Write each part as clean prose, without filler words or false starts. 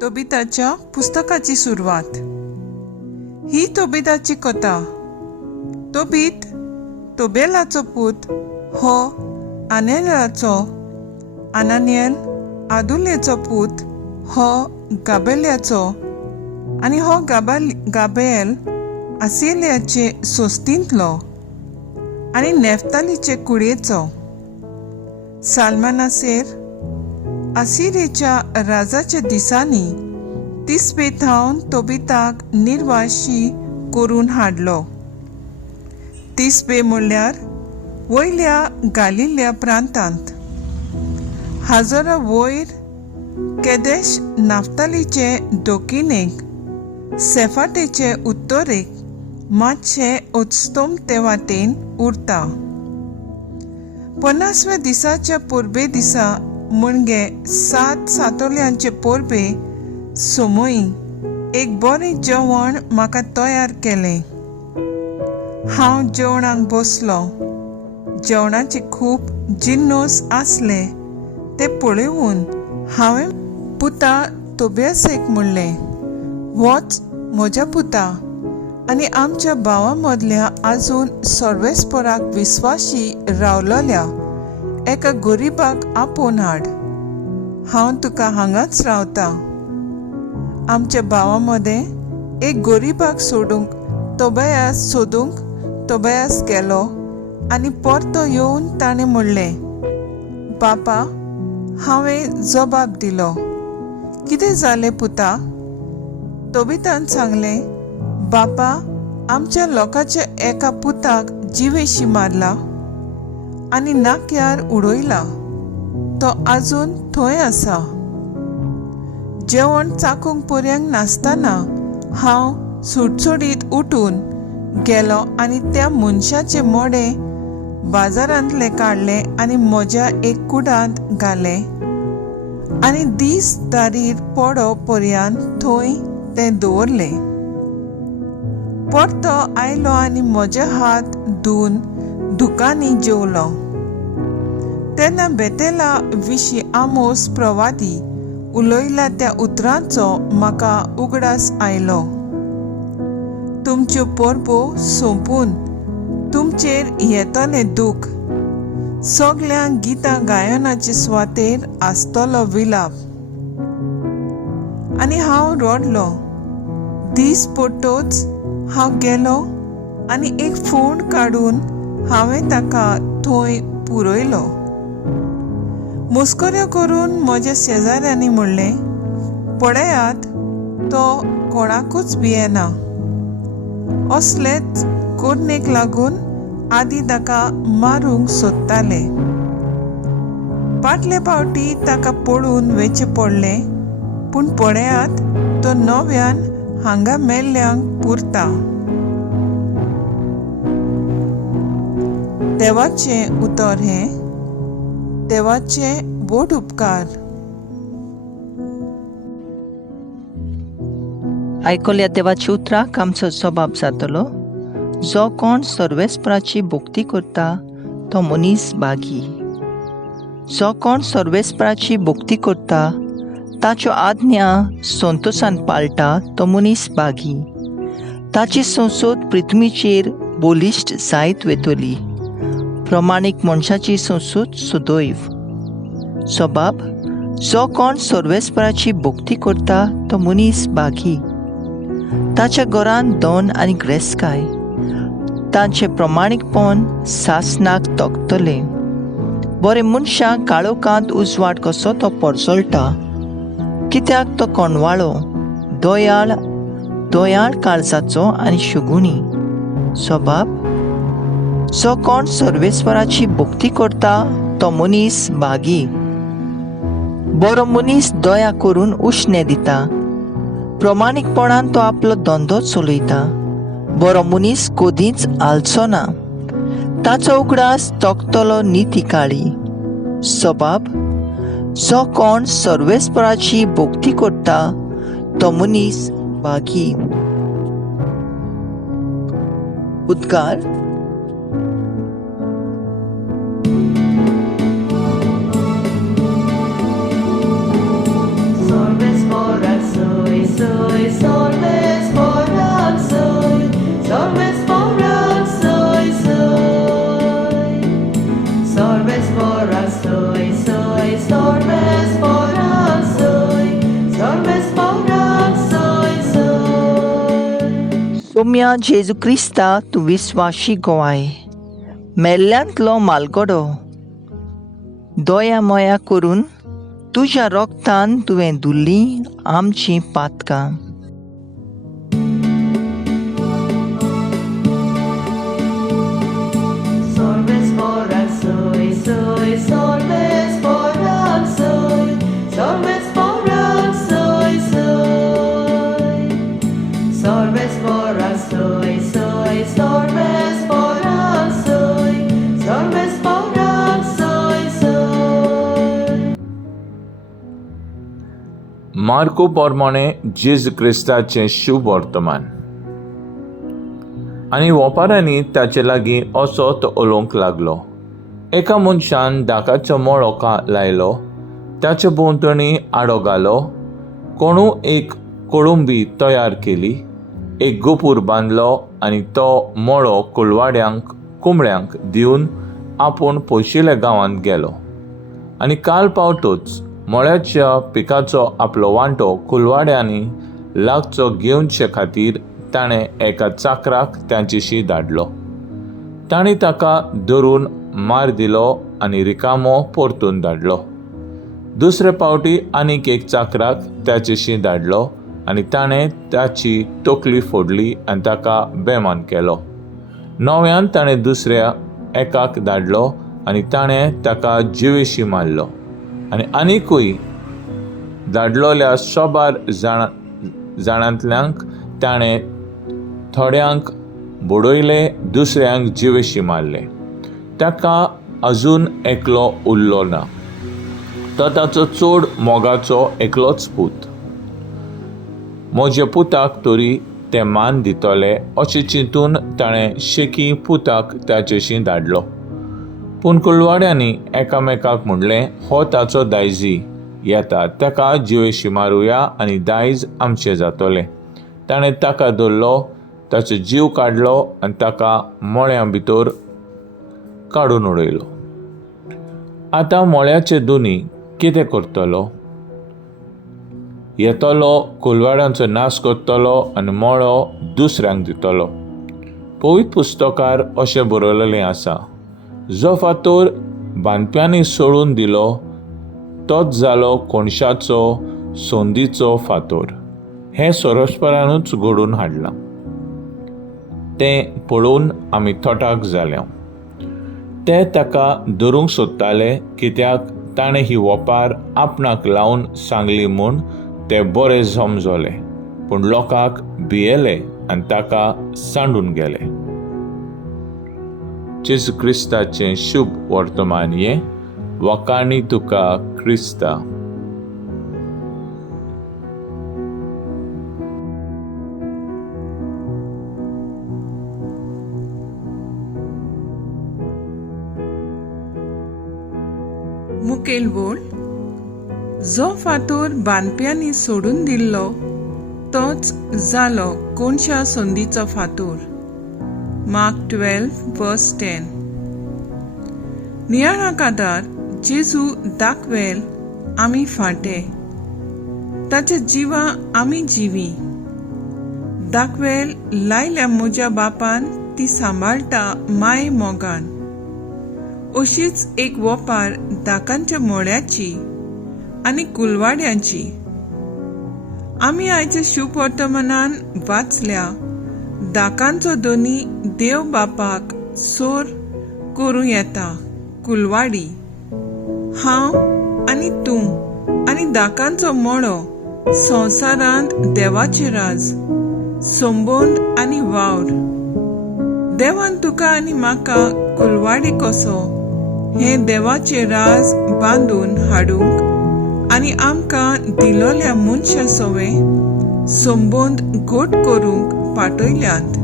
तोबिताच्या पुस्तकाची सुरवात। ही तोबिताची कथा। तोबीत तोबेलाचो पूत हो आनेलाचो, आनानियल आदुलेचो पूत हो गाबेल्याचो, आणि हो गाबेल आसिलियाचे सोस्तींतलो आणि नेफ्तालीचे कुडयेचो। साल्मानासेर आसिरेच्या राजाच्या दिसांनी तिसबेथावन तोबिताक निर्वाशी करून हाडलो। तिसबे म्हणल्यार वयल्या गालिल्या प्रांतांत, हाजरा वयर केदेश नाफ्तालीचे दोखिणेक, सेफाटेचे उत्तरेक मातशे ओचतोम ते वाटेन उरता। 50व्या दिसाच्या पोरबे दिसा म्हणजे 7 सातोल्यांचे पोरबे सोमोई एक बरें जेवण म्हाका तयार केलें। हांव जेवणाक बसलो। जेवणाचे खूब जिन्नस आसले ते पळोवन हांवें पुता तोबियासेक म्हणलें, वच म्हज्या पुता, आनी आमच्या भावा मदल्या आजून सर्वेस्पराक विस्वाशी रावलोल्या एका गरीबाक आपोवन हाड। हांव तुका हांगाच रावता। आमच्या भावा मदें एक गरीबाक सोदूंक तोबियास गेलो, आनी परतो येवन ताणें म्हणलें, बापा, हांवें जबाब दिलो, कितें जालें पुता? तोबितान सांगलें, बापा, आमच्या लोकाच्या एका पुताक जिवेशी मारला आनी नाक्यार उडयला। तो आजून थंय आसा। जेवण चाकूंक पर्यंत नासतना हांव सुटसुटीत उठून गेलो आनी त्या मनशाचे मोडे बाजारांतले काडले आनी म्हज्या एक कुडांत घाले, आनी दीस दारीर पडो पर्यंत थंय तें दवरले। परतो आयलो आनी म्हजे हात धुवन दुकानी जेवलो। तेन्ना बेतेला विशीं आमोस प्रवादी उलयला त्या उतरांचो म्हाका उगडास आयलो। तुमच्यो परबो सोंपून तुमचेर येतलें दूख, सगळ्यांक गितां गायनाचे सुवातेर आसतलो विलाप। आनी हांव रडलो। दीस पडटोच हांव गेलो आनी एक फोंड काडून हांवें ताका थंय पुरयलो। मुस्कऱ्यो करून म्हज्या शेजाऱ्यांनी म्हणलें, पळयात, तो कोणाकूच भियेना। असलेच करनेक लागून आदी ताका मारूंक सोदताले। फाटले फावटी ताका पळून वेचे पडले, पूण पळयात, तो नव्यान हांगा मेल्ल्यांक पुरता। देवाचें उतर हें, देवाचे बोट उपकार। आयकल्या देवाची उतराक आमचो जबाब जातलो, जो कोण सर्वेस्पराची भोक्ती करता तो मनीस भागी। जो कोण सर्वेस्पराची भोक्ती करता, ताच्यो आज्ञा संतोशान पाळटा तो मनीस भागी। ताची संसद पृथ्वीचेर बोलिश्ट जायत वेतली, प्रमाणीक मनशाची संसद सुदैव। जबाब, जो कोण सर्वेस्पराची भोक्ती करता तो मनीस भागी। ताच्या घरांत दोन आनी ग्रेसकाय, तांचे प्रमाणीकपण सासनाक तोखतले। बरे मनशाक काळोखांत उजवाड कसो तो परसळटा, कित्याक तो कोणवाळो, दोयाळ काळजाचो आनी शुगुणी। जबाब, जो कोण सर्वेस्पराची भोक्ती करता तो मनीस भागी। बरो मनीस दया करून उश्णे दिता, प्रमाणीकपणान तो आपलो धंदो चलयता। बरो मनीस कदींच आलचो ना, ताचो उगडास तोखतलो निती काळी। जबाब, जो कोण सर्वेस्पराची भोक्ती करता तो मनीस भागी। उद्गार Sorbes fora soy, soy, sorbes fora soy, sorbes fora soy, soy. Saumya जेजू क्रिस्ता तूं विस्वाशी गोवाय, मेल्ल्यांतलो मालगडो, दोया मोया करून तुज्या रोगतान तुवें धुल्ली आमचीं पातकां. Sorbes fora soy, soy, sorbes fora soy, sorbes fora soy, soy. Sorbes fora soy, soy, sorbes fora soy, sorbes fora soy, soy. मार्को पोरमोणे जेजू क्रिस्ताचें शुभ वर्तमान. आनी ओपारांनी ताचे लागीं असो तो उलोवंक लागलो. एका मनशान दाकाचो मळो लायलो, ताचे भोंवतणी आडो घालो, कोणू एक कोळुंबी तयार केली, एक गोपूर बांदलो आनी तो मळो कुलवाड्यांक कुंबळ्यांक दिवन आपूण पयशिल्ल्या गांवांत गेलो. आनी काल पावतूच मळ्याच्या पिकाचो आपलो वांटो कुलवाड्यांनी लागचो घेवचे खातीर ताणें एका चाकराक तांचेशी धाडलो. तांणी ताका धरून मार दिलो आनी रिकामो परतून धाडलो. दुसरे फावटी आनीक एक चाकराक ताचेशी धाडलो आनी ताणें ताची तकली फोडली आनी ताका बेमान केलो. नव्यान ताणें दुसऱ्या एकाक धाडलो आनी ताणें ताका जिवेशी मारलो. आनी आनिकूय धाडलोल्या 100 जाणांतल्यांक ताणें थोड्यांक बुडयले, दुसऱ्यांक जिवेशी मारले. ताका अजून एकलो उरलो ना, तो ताचो चड मोगाचो एकलोच पूत. म्हज्या पुताक तरी ते मान दितले अशें चिंतून ताणें शेकी पुताक ताचेशी धाडलो. पूण कुलवाड्यांनी एकामेकाक म्हणलें, हो ताचो दायजी येता, ताका जिवेशी मारुया आनी दायज आमचें जातलें. ताणें ताका धरलो, ताचो जीव काडलो आनी ताका मळ्या भितर काडून उडयलो. आतां मळ्याचे दोनी कितें करतलो? येतलो, कुलवाड्यांचो नाश करतलो आनी मळो दुसऱ्यांक दितलो. पवित्र पुस्तकार अशें बरयलेलें आसा, जो फातर बांदप्यांनी सोडून दिलो तोच जालो कोणशाचो सोंदीचो फातर. हें परस्परानूच घडून हाडलां. तें पळोवन आमी थोटाक जाल्या. ते ताका धरूंक सोदताले, कित्याक ताणें ही वोपार आपणाक लावन सांगली म्हूण ते बरें समजले. पूण लोकांक भियेले आनी ताका सांडून गेले. जेजू क्रिस्ताचें शुभ वर्तमान हें. वखाणी तुका क्रिस्ता. मुखेल बोल. जो फातर बांदप्यांनी सोडून दिल्लो तोच जालो कोणशा सोंदीचो फातर. मार्क 12:10. नियाळा कादार जेजू दाखवेल आमी फाटे, ताच्या जिवा आमी जिवी. दाखवेल लायल्या म्हज्या बापान ती सांबाळटा माये मोगान. अशीच एक वोपार दाकांच्या मळ्याची आनी कुलवाड्यांची. आमी आयच्या शुभ वर्तमानान वाचल्या, दाकांचो दोनी देव बापाक सोर करूं येता कुलवाडी. हांव आनी तूं आनी दाकांचो मळो संवसारांत देवाचे राज, संबंद आनी वावर. देवान तुका आनी म्हाका कुलवाडी कसो हें देवाचें राज बांदून हाडूंक आनी आमकां दिलोल्या मनशा सोवे संबंद घट करूंक पाठयल्यात.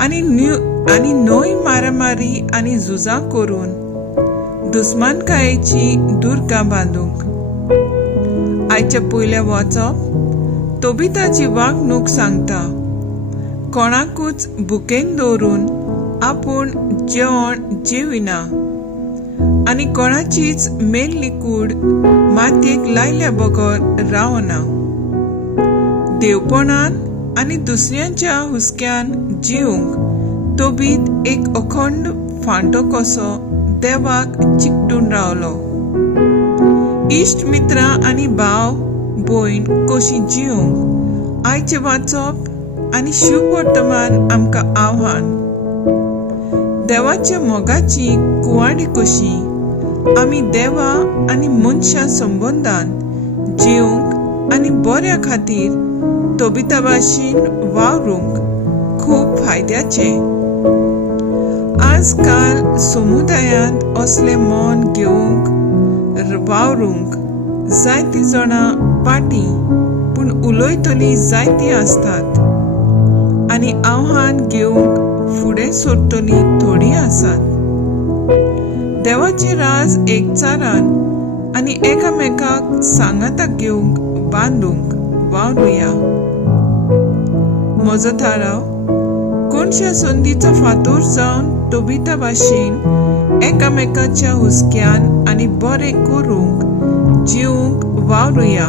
आनी नोय मारामारी आनी झुजां करून दुस्मानकायेची दुर्गा बांदूंक. आयच्या पयले वचप तोबिताची वागणूक सांगता. कोणाकूच भुकेन दवरून आपूण जेवण जेविना, आनी कोणाचीच मेल्ली कूड मातयेक लायल्या बगर रावना. देवपणान आनी दुसऱ्यांच्या हुस्क्यान जिवंक तोबीत एक अखंड फांटो कसो देवाक चिकटून रावलो. इश्ट मित्रां आनी भाव भयण कशी जिवंक आयचे वाचप आनी शुभ वर्तमान आमकां आव्हान. देवाच्या मोगाची कुवाडी कशी आमी देवा आनी मनशा संबंदान जिवंक आनी बऱ्या खातीर तोबिता भाशेन वावरूंक खूब फायद्याचे. आजकाल समुदायांत असले मन घेवंक वावरूंक जायतीं जाणां पाटी पूण उलयतलीं जायतीं आसतात आनी आव्हान घेवंक फुडें सरतलीं थोडीं आसात. देवाचें राज एकचारान आनी एकामेकाक सांगाताक घेवंक बांदूंक वावरुया. म्हजो थाराव कोणशा संदीचो फातोर जावन तोबिता भाशेन एकामेकाच्या हुस्क्यान आनी बरें करूंक जिवंक वावरुया.